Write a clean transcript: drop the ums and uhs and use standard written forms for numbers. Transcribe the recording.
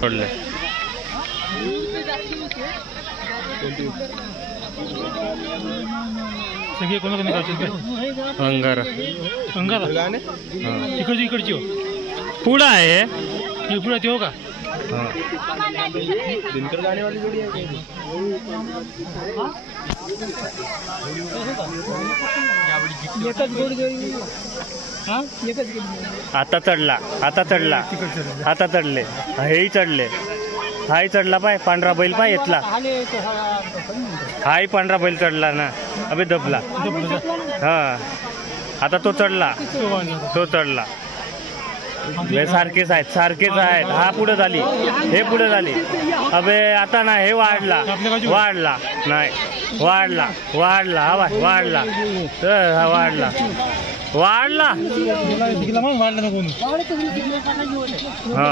पडले सगळे कोणा अंगारा अंगारा इकडची इकडची हो पुढं आहे हे पुढे ते हो का दिनकर गाने वाली जोड़ी है आता चढला आता चढला आता चढले हेही चढले हाही चढला पाय पांढरा बैल पाय येतला हाही पांढरा बैल चढला ना अबे दबला हा आता तो चढला तो चढला सारखेच आहेत हा पुढे झाली हे पुढे झाली अबे आता ना हे वाढला वाढला नाही वाढला वाढला हा वाढला हा वाढला वाढला हा